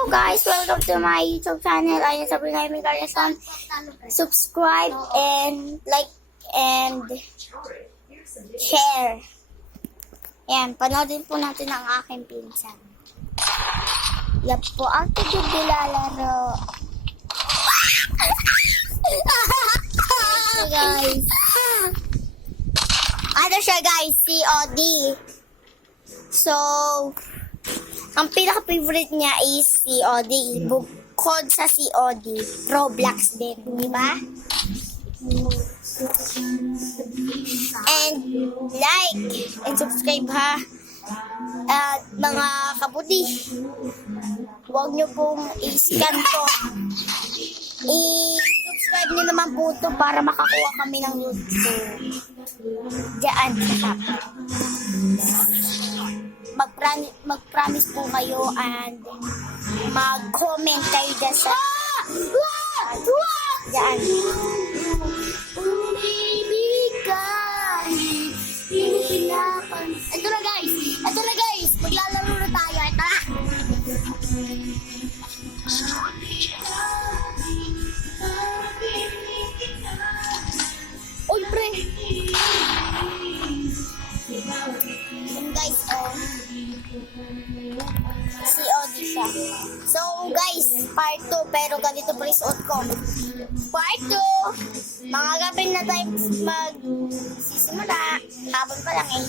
Hello guys, welcome to my YouTube channel. Ayun, sabi na yung Carlson. Subscribe and like and share. Yan, panoodin po natin ang aking pinsan. Yan po ang tigil nilalaro. So guys. Ano siya guys? COD. So, ang pinaka-favorite niya is COD. Bukod sa COD, Roblox din, di ba? And like and subscribe ha. At mga kabuti, huwag nyo pong i-scan to. I-subscribe nyo naman po to para makakuha kami ng YouTube. Diyan sa top. Mag-promise po kayo and mag-comment kayo dyan sa dyan. Ito na guys, maglalaro na tayo. Ito na. Uy pre. Yan guys, COD siya. So guys, part 2, pero ganito pa rin suot ko. Part 2, mga gabi na tayo magsisimula. Habang pa lang eh.